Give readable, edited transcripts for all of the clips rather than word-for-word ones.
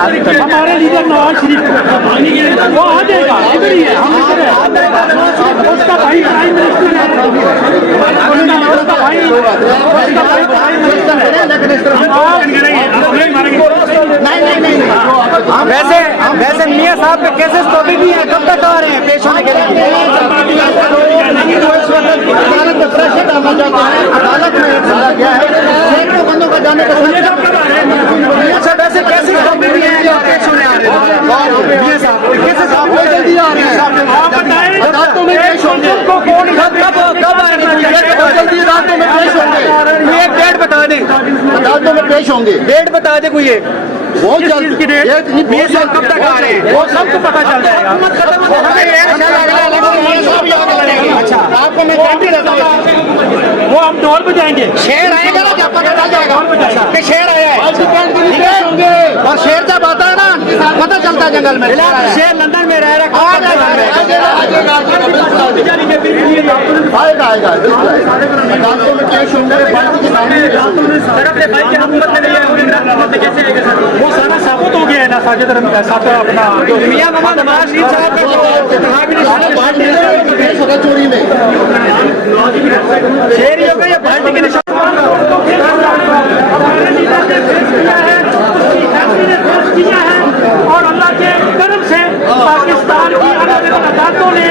हमारे लीडर नवाज शरीफ वो आ जाएगा, इधर ही है, हम इधर है। उसका भाई प्राइम मिनिस्टर है, उसका भाई प्राइम मिनिस्टर है। वैसे मियां साहब के केसेस तो अभी भी हैं, कब तक आ रहे हैं पेश होने के लिए? अदालत में प्रेशर डालना चाहते हैं, अदालत में डाला गया है, सैकड़ों बंदों का जाने का अच्छा, वैसे केसेस तो अभी भी हैं जो पेश होने आ रहे हैं मियां साहब केसेस जल्दी आ रहे हैं, अदालतों में पेश होंगे। कब आएंगे? जल्दी अदालतों में पेश होंगे, ये डेट बता दें, अदालतों में पेश होंगे। डेट बता दें कोई ये बहुत जल्द की डेट कब तक आ रहे हैं वो सबको पता चल जाएगा। अच्छा, आपको मैं गारंटी देता हूँ वो हम डोर पे जाएंगे, शेर आएगा ना, क्या पता चल जाएगा कि शेर आया है। ठीक है, और शेर जब आता है ना पता चलता है जंगल में शेर लंदन में रह रहा है, आएगा आएगा बिल्कुल आएगा। अदालतों में पेश होंगे, वो सारा साबुत हो गया है ना, साजिद साथ अपना मियां मोहम्मद नवाज शरीफ साहब पेश होगा चोरी में। शेर ही होगा या पार्टी के निशान? और अल्लाह के करम से पाकिस्तान की अलग अलग अदालतों ने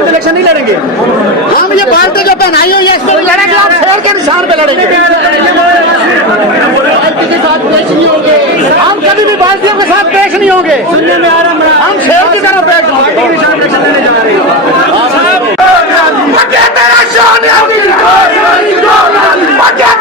इलेक्शन नहीं लड़ेंगे। हम ये पार्टी जो पहनाई हुई है इसमें लड़ेंगे, हम शेर के निशान पे लड़ेंगे। पार्टी के साथ पेश नहीं होंगे, हम कभी भी पार्टियों के साथ पेश नहीं होंगे। सुनने में आ रहा है हम शेर की तरफ पेश होंगे। Mother,